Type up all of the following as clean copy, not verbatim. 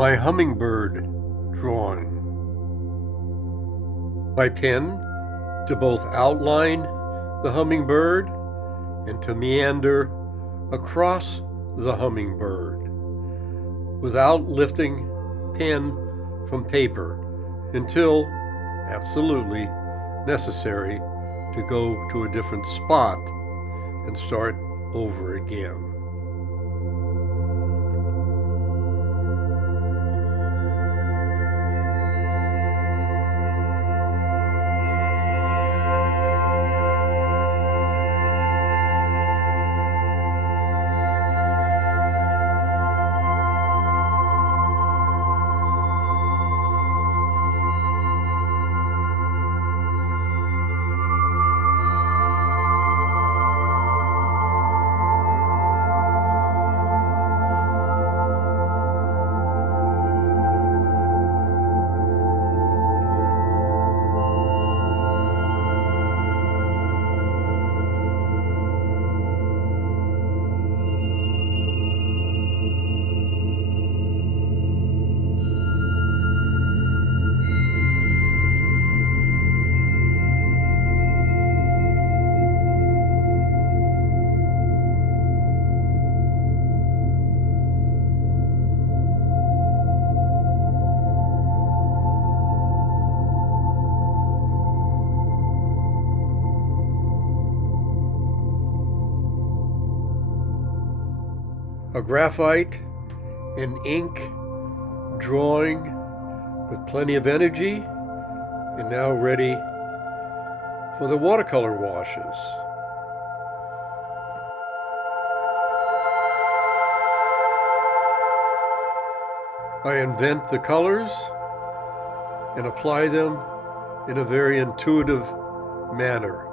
My hummingbird drawing. My pen to both outline the hummingbird and to meander across the hummingbird without lifting pen from paper until absolutely necessary to go to a different spot and start over again. A graphite and ink drawing with plenty of energy and now ready for the watercolor washes. I invent the colors and apply them in a very intuitive manner.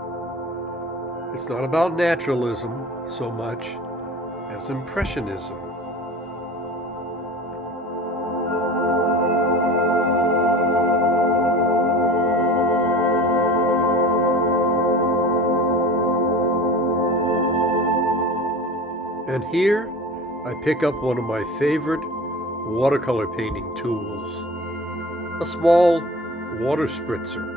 It's not about naturalism so much as impressionism. And here I pick up one of my favorite watercolor painting tools, a small water spritzer,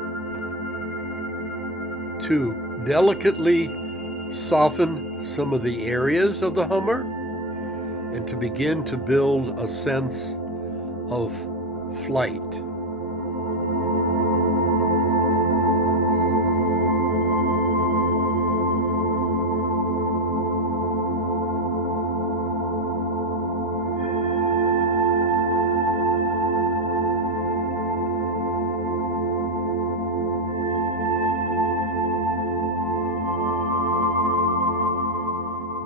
to delicately soften some of the areas of the hummer and to begin to build a sense of flight.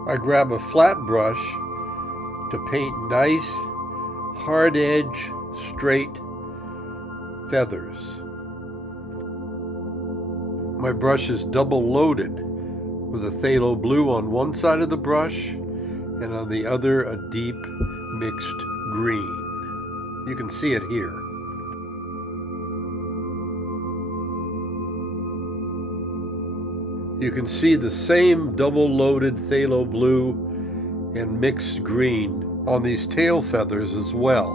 I grab a flat brush to paint nice, hard edge, straight feathers. My brush is double loaded with a phthalo blue on one side of the brush and on the other a deep mixed green. You can see it here. You can see the same double-loaded phthalo blue and mixed green on these tail feathers as well.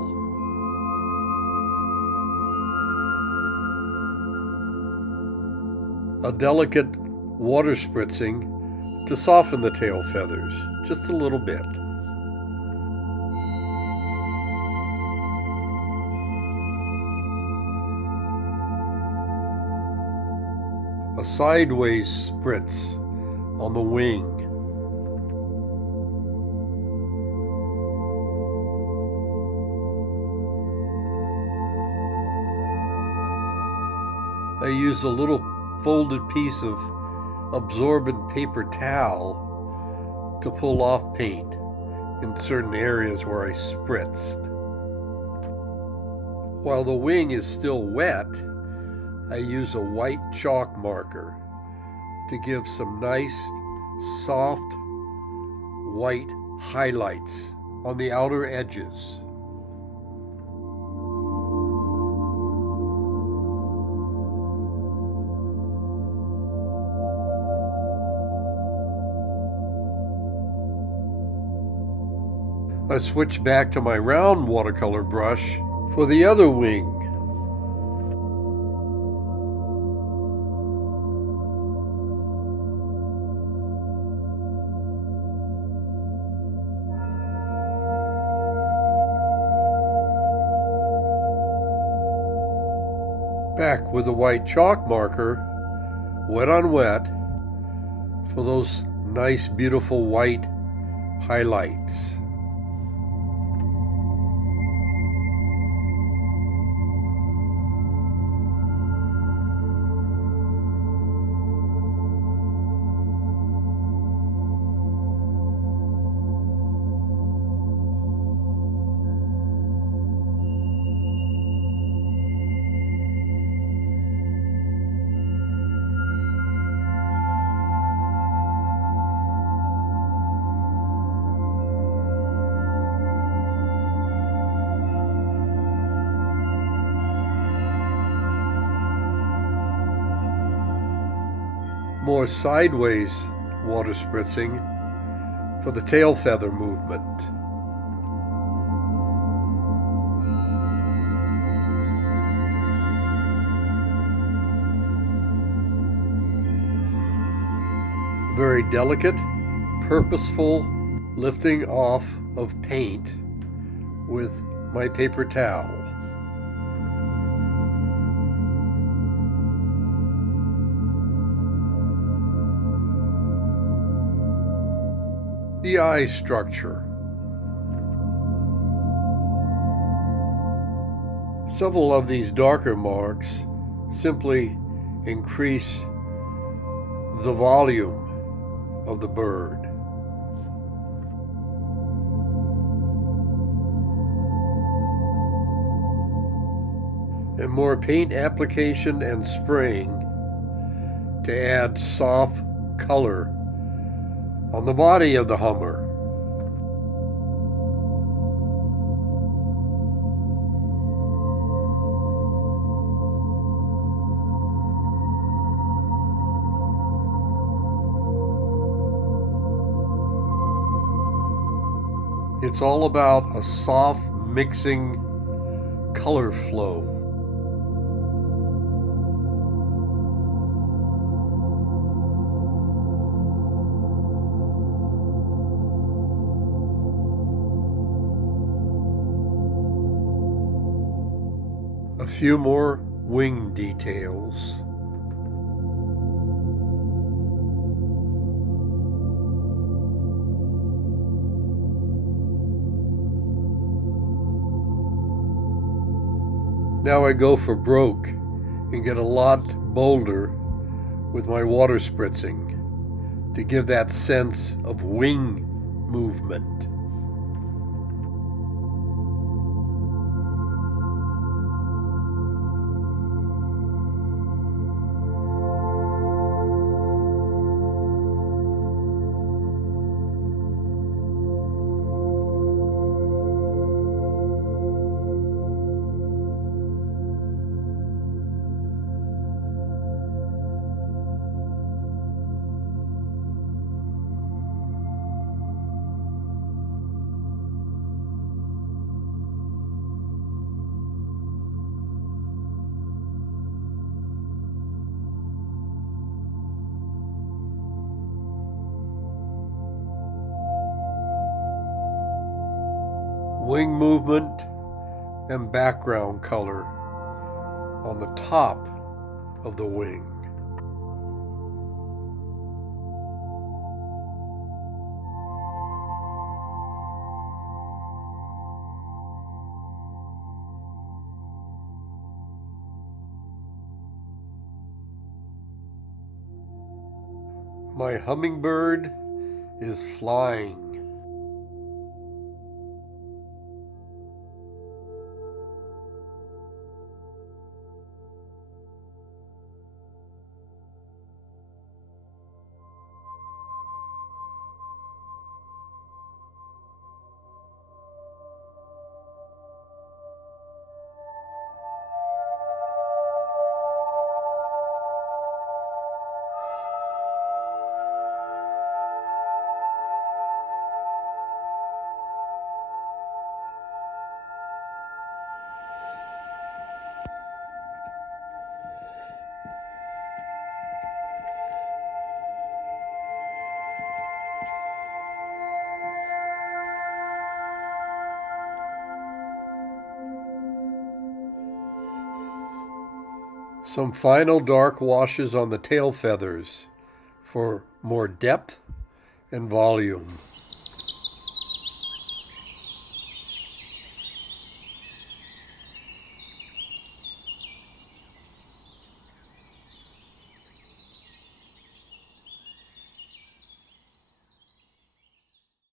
A delicate water spritzing to soften the tail feathers just a little bit. A sideways spritz on the wing. I use a little folded piece of absorbent paper towel to pull off paint in certain areas where I spritzed. While the wing is still wet, I use a white chalk marker to give some nice, soft, white highlights on the outer edges. I switch back to my round watercolor brush for the other wing. Back with the white chalk marker, wet on wet, for those nice, beautiful white highlights. More sideways water spritzing for the tail feather movement. Very delicate, purposeful lifting off of paint with my paper towel. The eye structure. Several of these darker marks simply increase the volume of the bird. And more paint application and spraying to add soft color on the body of the hummer. It's all about a soft mixing color flow. A few more wing details. Now I go for broke and get a lot bolder with my water spritzing to give that sense of wing movement. Wing movement and background color on the top of the wing. My hummingbird is flying. Some final dark washes on the tail feathers for more depth and volume.